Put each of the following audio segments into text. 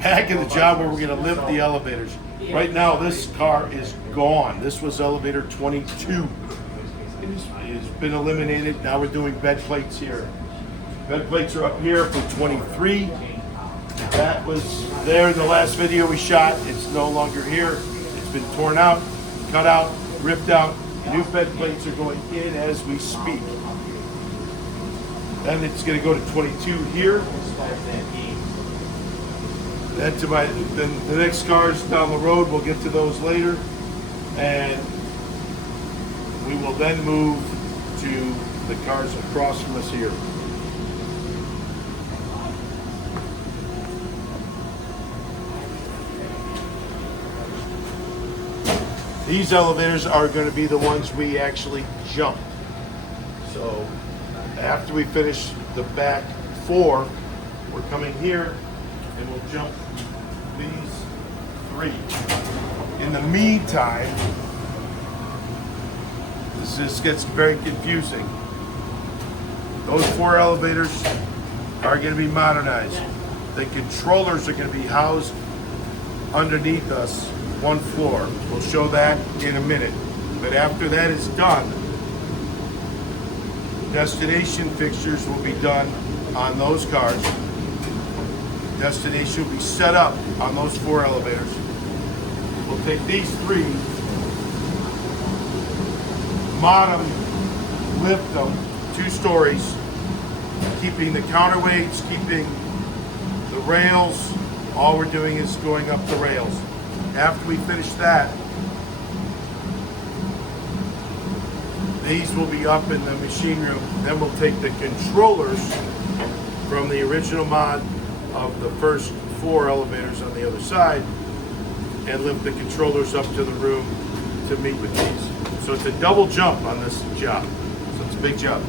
back in the job where we're gonna lift the elevators. Right now, this car is gone. This was elevator 22. It's been eliminated. Now we're doing bed plates here. Bed plates are up here for 23. That was there in the last video we shot. It's no longer here. It's been torn out, cut out, ripped out. New bed plates are going in as we speak. Then it's going to go to 22 here. Then the next cars down the road, we'll get to those later. And we will then move to the cars across from us here. These elevators are going to be the ones we actually jump. So after we finish the back 4, we're coming here and we'll jump these 3. In the meantime, this gets very confusing. Those 4 elevators are going to be modernized. The controllers are going to be housed underneath us, 1 floor. We'll show that in a minute. But after that is done, destination fixtures will be done on those cars. Destination will be set up on those 4 elevators. We'll take these 3, mod them, lift them 2 stories, keeping the counterweights, keeping the rails. All we're doing is going up the rails. After we finish that, these will be up in the machine room. Then we'll take the controllers from the original mod of the first 4 elevators on the other side and lift the controllers up to the room to meet with these. So it's a double jump on this job. So it's a big job.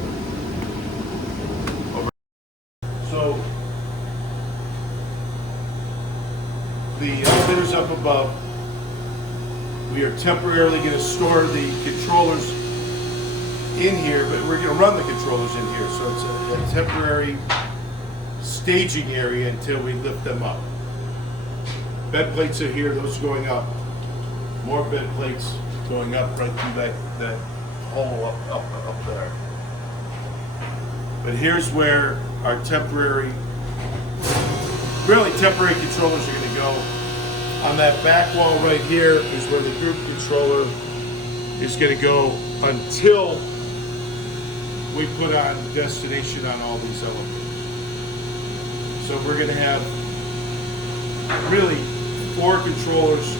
So the elevators up above, we are temporarily going to store the controllers in here, but we're going to run the controllers in here. So it's a temporary staging area until we lift them up. Bed plates are here, those are going up. More bed plates going up right through that hole up there. But here's where our really temporary controllers are going to go. On that back wall right here is where the group controller is going to go until we put on destination on all these elements. So we're going to have really 4 controllers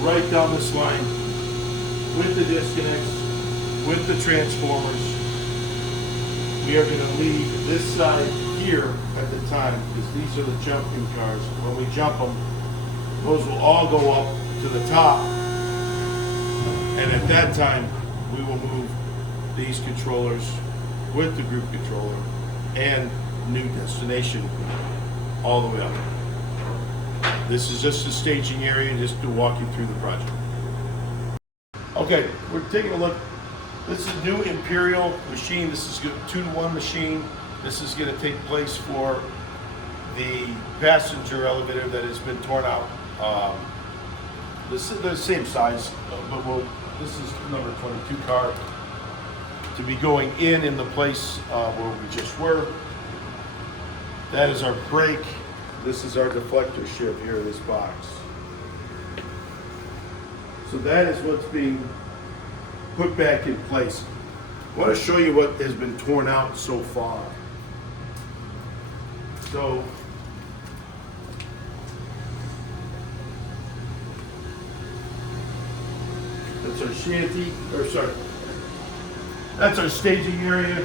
right down this line with the disconnects, with the transformers. We are going to leave this side here at the time because these are the jumping cars. When we jump them, those will all go up to the top. And at that time, we will move these controllers with the group controller and new destination all the way up. This is just a staging area just to walk you through the project. Okay, we're taking a look. This is a new Imperial machine. This is a 2-to-1 machine. This is going to take place for the passenger elevator that has been torn out. This is the same size, but this is number 22 car to be going in the place where we just were. That is our brake. This is our deflector shift here in this box. So that is what's being put back in place. I want to show you what has been torn out so far. So that's our shanty, that's our staging area.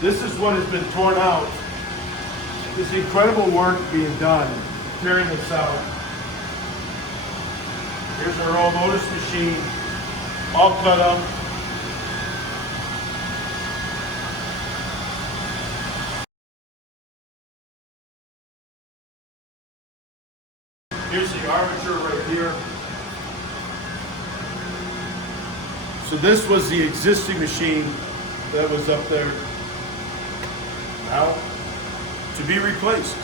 This is what has been torn out. This incredible work being done, tearing this out. Here's our old Otis machine, all cut up. Here's the armature right here. So this was the existing machine that was up there. Now, to be replaced.